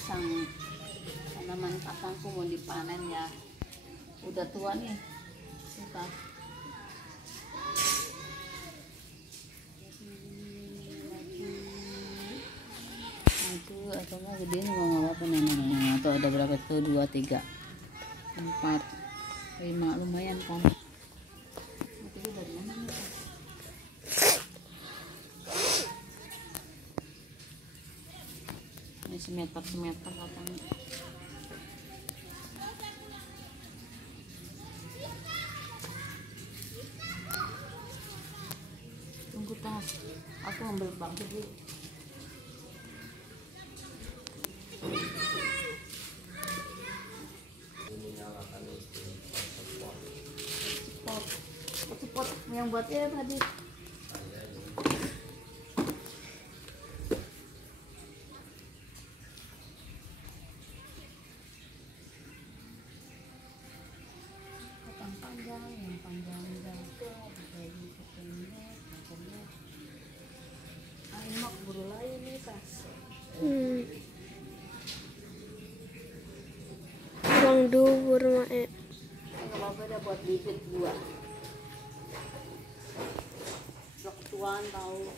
pisang. Tanaman kakangku mau dipanen ya. Udah tua nih. Sudah. Itu atau mau gede nih mau apa namanya? Atau ada berapa tuh? 2, 3, 4, 5 lumayan kan? Itu dari mana nih? Ini semeter katanya. Tunggu tas, aku ambil bangku dulu. Cepot yang buatnya tadi. Yang panjang jaga, dibagi ke pendek, macamnya. Ini mak buru lain nih tas. Bang dubur mae. Nggak apa-apa dah buat bibit 2. Udah ketuaan tahu.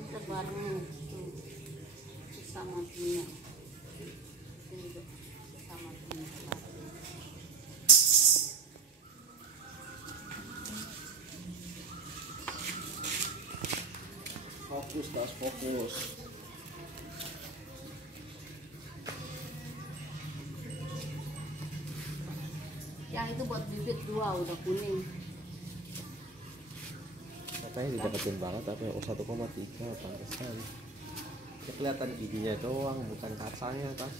Kita bareng sama punya. Ini juga sama punya. Fokus tas, fokus. Yang itu buat bibit 2 udah kuning. Katanya didapetin banget tapi 1,3 pantesan. Ya, kelihatan giginya doang bukan kacanya tas.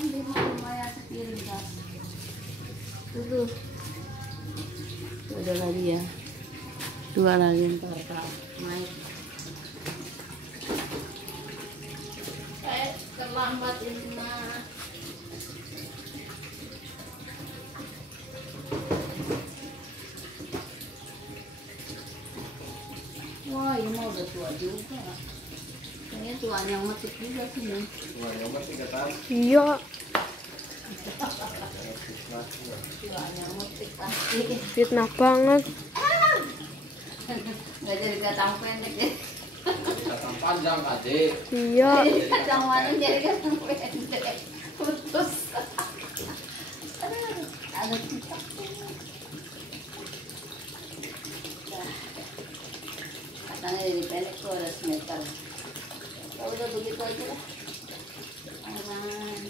Ambil lumayan sepiring tas. Tuh. Udah lagi ya. 2 lagi ntar naik. Terlambat ini mah. Wah, ini mau udah tua juga. Ini tuan yang metik juga sih nih. Wah, yang masih ketas. Iya. Tuan yang metik pasti. Fitnah banget. Nggak jadi kacang pendek ya. Kacang panjang adik. Iya. Jadi kacang manis jadi kacang pendek. Putus. Ada cicak. Katanya jadi pendek tuh ada semeter. Kalau udah begitu aja lah. Aman.